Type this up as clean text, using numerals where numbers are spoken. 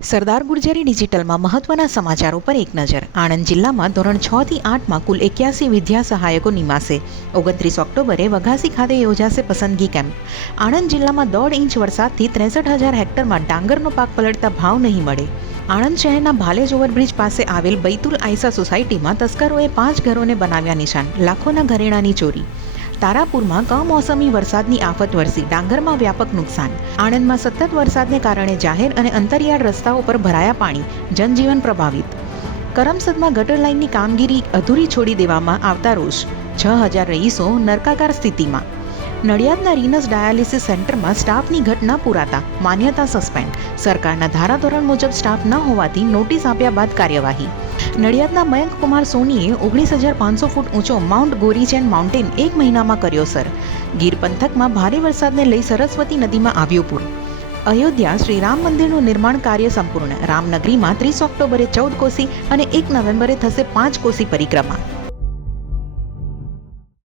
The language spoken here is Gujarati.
સરદાર ગુર્જરી ડિજિટલમાં મહત્વના સમાચારો પર એક નજર. આણંદ જિલ્લામાં ધોરણ 6 થી 8માં કુલ 81 વિદ્યા સહાયકો નિમાશે. 29 ઓક્ટોબરે વઘાસી ખાતે યોજાશે પસંદગી કેમ્પ. આણંદ જિલ્લામાં 1.5 ઇંચ વરસાદથી 63,000 હેક્ટરમાં ડાંગરનો પાક પલળતા ભાવ નહીં મળે. આણંદ શહેરના ભાલેજ ઓવરબ્રિજ પાસે આવેલ બૈતુલ આયસા સોસાયટીમાં તસ્કરોએ 5 ઘરોને બનાવ્યા નિશાન. લાખોના ઘરેણાંની ચોરી. તારાપુરમાં કમોસમી વરસાદની આફત વરસી. ડાંગરમાં વ્યાપક નુકસાન. આણંદમાં સતત વરસાદને કારણે જાહેર અને અંતરિયાળ રસ્તાઓ પર ભરાયા પાણી. જનજીવન પ્રભાવિત. કરમસદમાં ગટર લાઇનની કામગીરી અધૂરી છોડી દેવામાં આવતા રોષ. 6,000 રહીશો નર્કાકાર સ્થિતિમાં. નડિયાદના રીનસ ડાયાલિસિસ સેન્ટરમાં સ્ટાફની ઘટ ન પુરાતા માન્યતા સસ્પેન્ડ. સરકારના ધારાધોરણ મુજબ સ્ટાફ ન હોવાથી નોટિસ આપ્યા બાદ કાર્યવાહી. નડિયાદના મયંક કુમાર સોનીએ 19,500 ફૂટ ઊંચો માઉન્ટ ગોરીચેન માઉન્ટેન 1 મહિનામાં કર્યો સર. ગીર પંથકમાં ભારે વરસાદને લઈ સરસ્વતી નદીમાં આવ્યું પૂર. અયોધ્યા શ્રી રામ મંદિરનું નિર્માણ કાર્ય સંપૂર્ણ. રામનગરીમાં 30 ઓક્ટોબરે 14 કોસી અને 1 નવેમ્બરે થશે 5 કોસી પરિક્રમા.